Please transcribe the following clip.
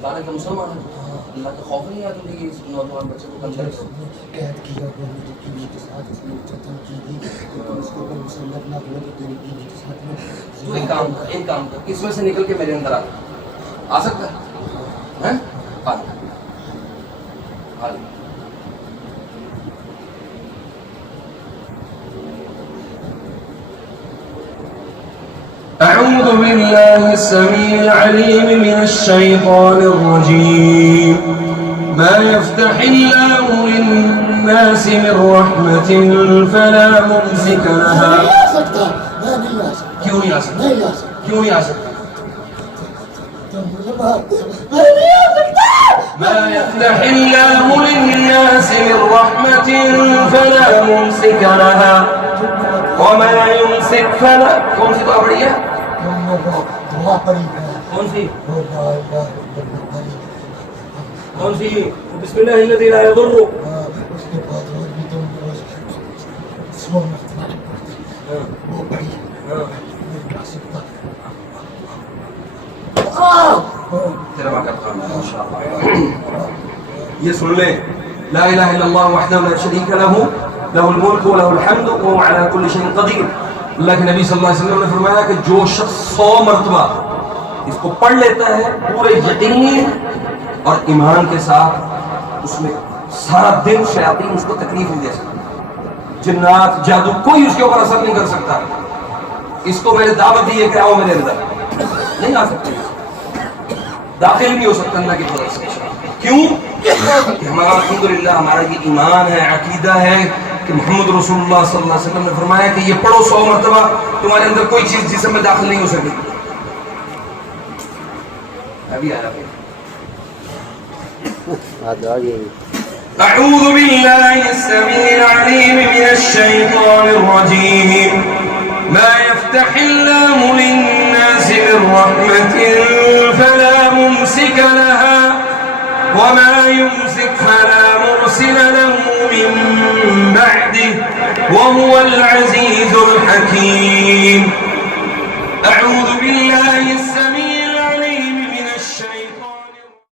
سلطان ہے تو مسلمان ہے. اللہ کا خوف نہیں آتا کہ اس نوجوان بچے کو قتل کرو. قید کیا گورنمنٹ کی بیوی کے ساتھ اس نے قتل کی تھی تو اس کو اوپر مسلط نہ ہوا کہ تیری بیوی کے ساتھ میں تو ایک کام کر اس میں سے نکل کے میرے اندر آ سکتا ہے. أعوذ بالله السميع العليم من الشيطان الرجيم ما يفتح الله للناس من رحمة فلا ممسك لها. کیوں نہیں آ سکتا؟ کیوں نہیں آ سکتا؟ ما يفتح الله للناس من رحمة فلا ممسك لها وما يمسك فلا. کون سی دعا پڑھی ہے؟ کون سی؟ کون سی؟ بسم اللہ الذی لا یضر. اس کے بعد اور بھی تم وہ پڑھی یہ سن لیں لا الہ الا اللہ وحدہ لا شریک لہ لہ الملک و لہ الحمد وهو علی کل شیء قدیر. اللہ کے نبی صلی اللہ علیہ وسلم نے فرمایا کہ جو شخص 100 مرتبہ اس کو پڑھ لیتا ہے پورے یقین اور ایمان کے ساتھ اس میں سارا دن شیاطین اس کو تکلیف نہیں دے سکتا. جنات جادو کوئی اس کے اوپر اثر نہیں کر سکتا. اس کو میں نے دعوت دی ہے کہ آؤ میرے اندر. نہیں آ سکتے, داخل نہیں ہو سکتا اللہ کی فضل سے. کیوں کہ ہمارا الحمدللہ ہمارا یہ ایمان ہے, عقیدہ ہے کہ محمد رسول اللہ صلی اللہ علیہ وسلم نے فرمایا کہ یہ پڑھو 100 مرتبہ تمہارے اندر کوئی چیز جسم میں داخل نہیں ہو سکتی. ابھی آیا أعوذ بالله السميع العليم من الشيطان الرجيم ما يفتح الله للناس من رحمة فلا ممسك لها وما يمسك فلا مرسل له من بعده وهو العزيز الحكيم. أعوذ بالله السميع